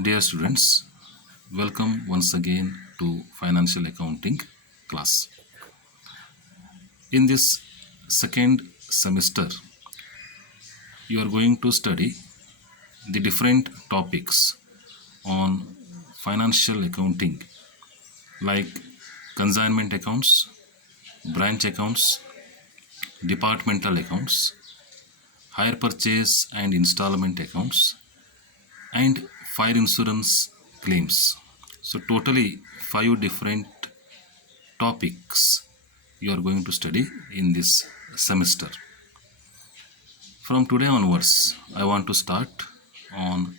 Dear students, welcome once again to Financial Accounting class. In this second semester, you are going to study the different topics on financial accounting like consignment accounts, branch accounts, departmental accounts, hire purchase and installment accounts, and fire insurance claims. So totally 5 different topics you are going to study in this semester. From today onwards, I want to start on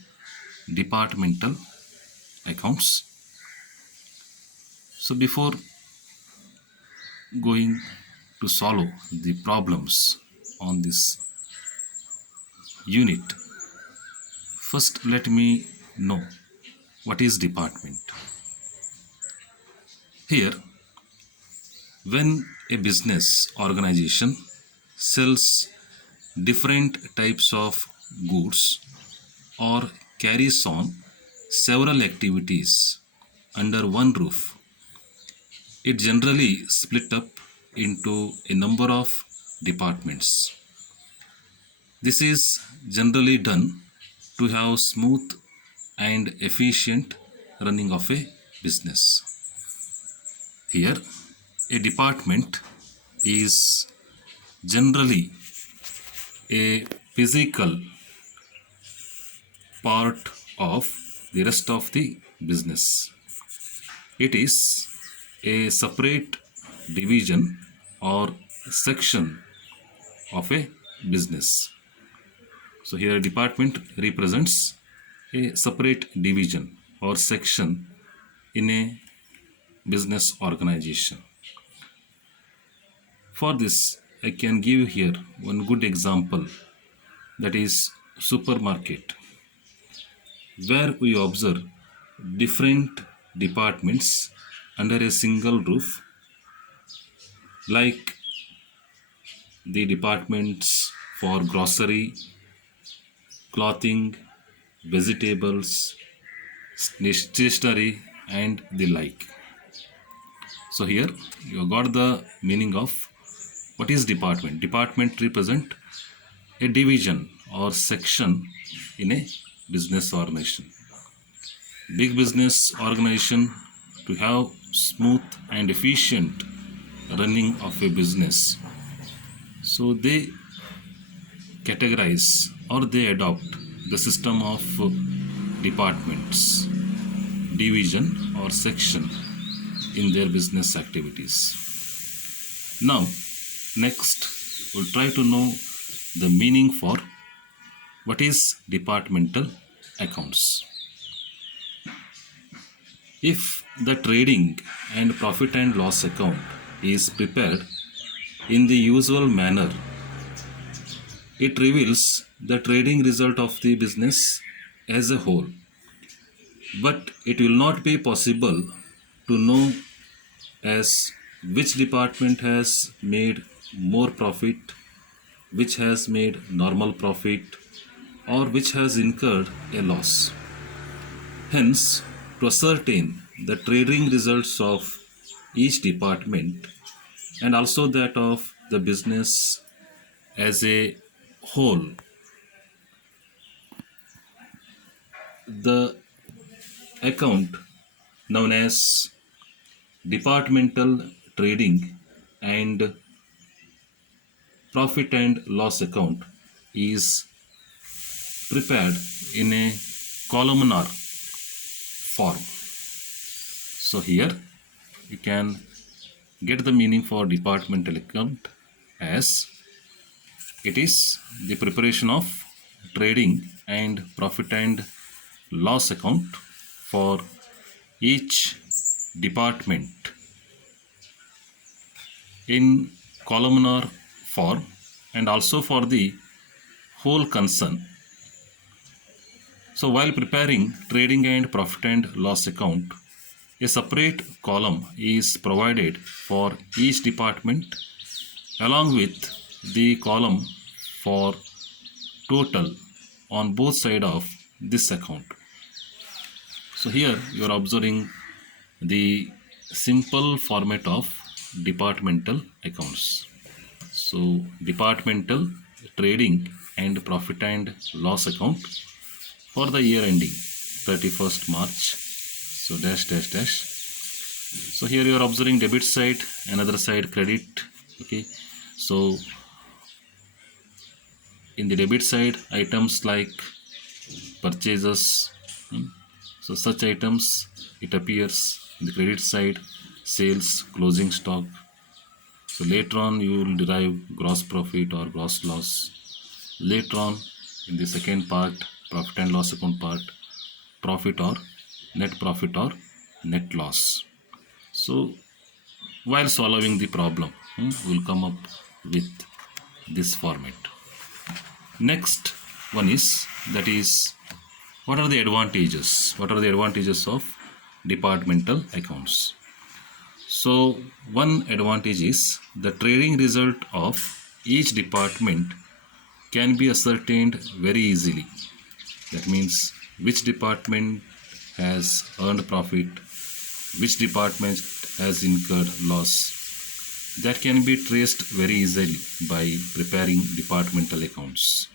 departmental accounts. So before going to solve the problems on this unit, first let me know what is department. Here, when a business organization sells different types of goods or carries on several activities under one roof, it generally split up into a number of departments. This is generally done to have smooth and efficient running of a business. Here, a department is generally a physical part of the rest of the business. It is a separate division or section of a business. So here a department represents a separate division or section in a business organization. For this, I can give here one good example, that is supermarket, where we observe different departments under a single roof, like the departments for grocery, clothing, vegetables, stationery, and the like. So here you got the meaning of what is department. Department represent a division or section in a business organization. Big business organization, to have smooth and efficient running of a business, so they categorize or they adopt the system of departments, division or section in their business activities. Now, next we'll try to know the meaning for what is departmental accounts. If the trading and profit and loss account is prepared in the usual manner, it reveals the trading result of the business as a whole. But it will not be possible to know as which department has made more profit, which has made normal profit, or which has incurred a loss. Hence, to ascertain the trading results of each department and also that of the business as a whole, the account known as departmental trading and profit and loss account is prepared in a columnar form. So here you can get the meaning for departmental account as it is the preparation of trading and profit and loss account for each department in columnar form and also for the whole concern. So while preparing trading and profit and loss account, a separate column is provided for each department along with the column for total on both sides of this account. So here you are observing the simple format of departmental accounts. So departmental trading and profit and loss account for the year ending 31st March. So dash dash dash. So here you are observing debit side, another side credit. Okay. So in the debit side, items like purchases. So such items, it appears in the credit side, sales, closing stock. So later on you will derive gross profit or gross loss. Later on in the second part, profit and loss account part, profit or net loss. So while solving the problem, we'll come up with this format. Next one is, that is, what are the advantages? What are the advantages of departmental accounts? So one advantage is the trading result of each department can be ascertained very easily. That means which department has earned profit, which department has incurred loss. That can be traced very easily by preparing departmental accounts.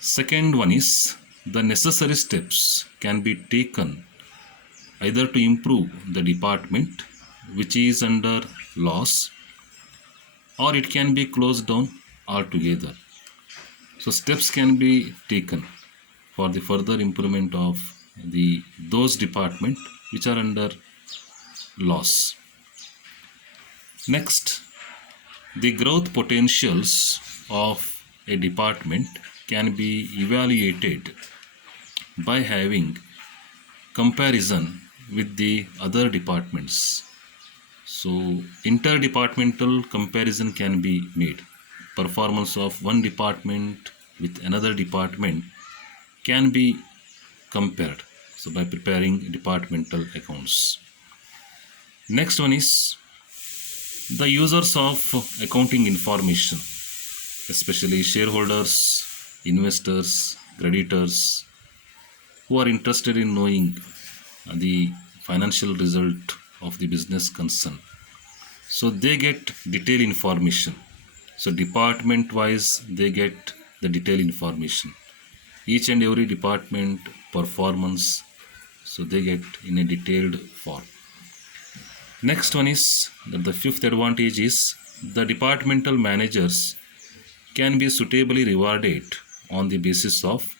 Second one is, the necessary steps can be taken either to improve the department which is under loss, or it can be closed down altogether. So steps can be taken for the further improvement of those department which are under loss. Next, the growth potentials of a department can be evaluated by having comparison with the other departments. So interdepartmental comparison can be made. Performance of one department with another department can be compared, so by preparing departmental accounts. Next one is the users of accounting information, especially shareholders, investors, creditors, who are interested in knowing the financial result of the business concern. So they get detailed information. So department wise they get the detailed information. Each and every department performance, so they get in a detailed form. Next one is that the fifth advantage is the departmental managers can be suitably rewarded on the basis of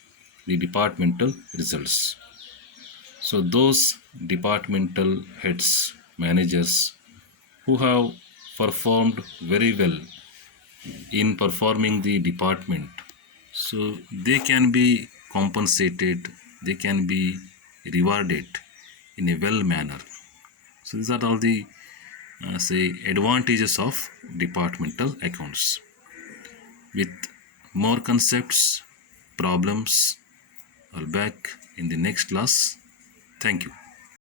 the departmental results. So those departmental heads, managers who have performed very well in performing the department, so they can be compensated, they can be rewarded in a well manner. So these are all the advantages of departmental accounts. With more concepts, problems, I'll back in the next class. Thank you.